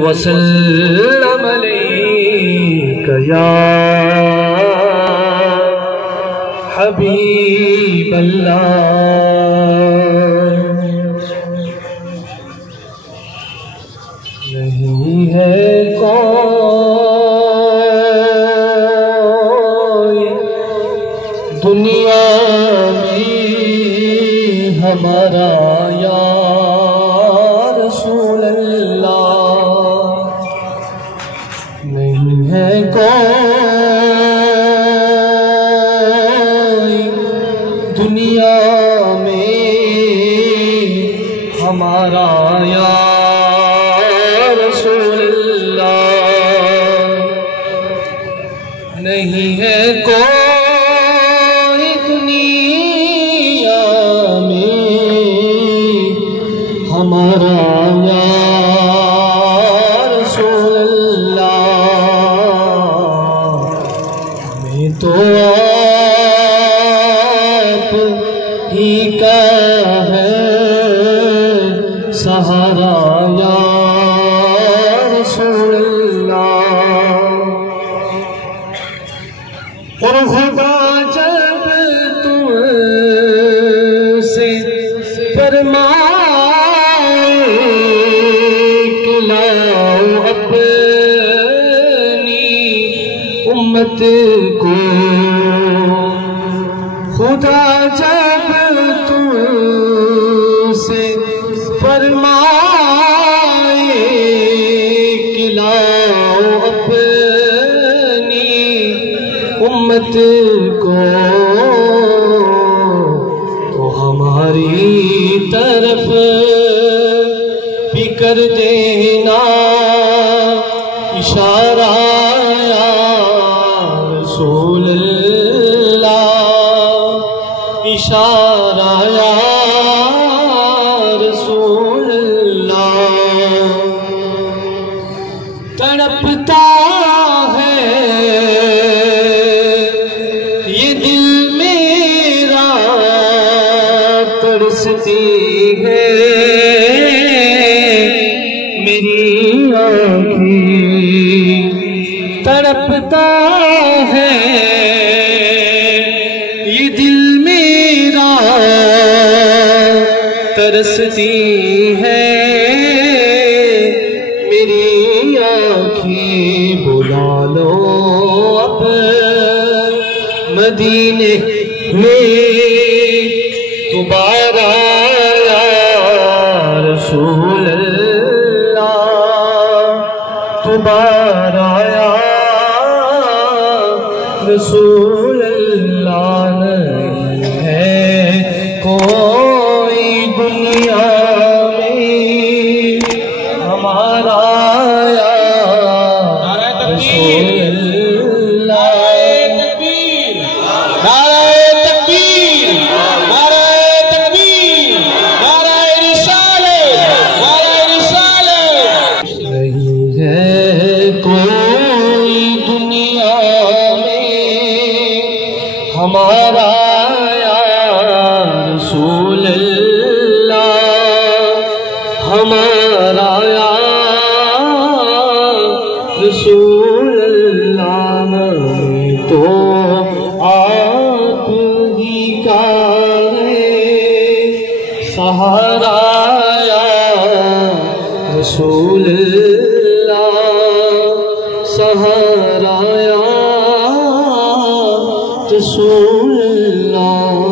वसल्लम अलैका या हबीब अल्लाह। नहीं है कोई दुनिया में हमारा या रसूल अल्लाह। नहीं है कोई दुनिया में हमारा या रसूल अल्लाह। नहीं है कोई दुनिया में हमारा या रसूल अल्लाह। हमें तो आप ही का है सहारा या रसूल अल्लाह। और खुदा जब तुमसे फरमाए कि लाओ अपनी उम्मत को, खुदा जब तुमसे फरमाए कि लाओ अपनी उम्मत को, तो हमारी तरफ भी कर देना इशारा या रसूल अल्लाह। इशारा या रसूल अल्लाह। तड़पता है ये दिल मेरा, तरसती है मेरी आँखें। तड़पता है ये दिल मेरा, तरसती है मेरी आँखें। बुला लो अब मदीने में दोबारा या रसूल अल्लाह। दोबारा या रसूल अल्लाह। नहीं है कोई दुनिया में हमारा या रसूल अल्लाह। नहीं है कोई दुनिया में हमारा या रसूल अल्लाह। हमारा या रसूल अल्लाह। तो आप ही का है सहारा या रसूल अल्लाह। सहारा या रसूल अल्लाह।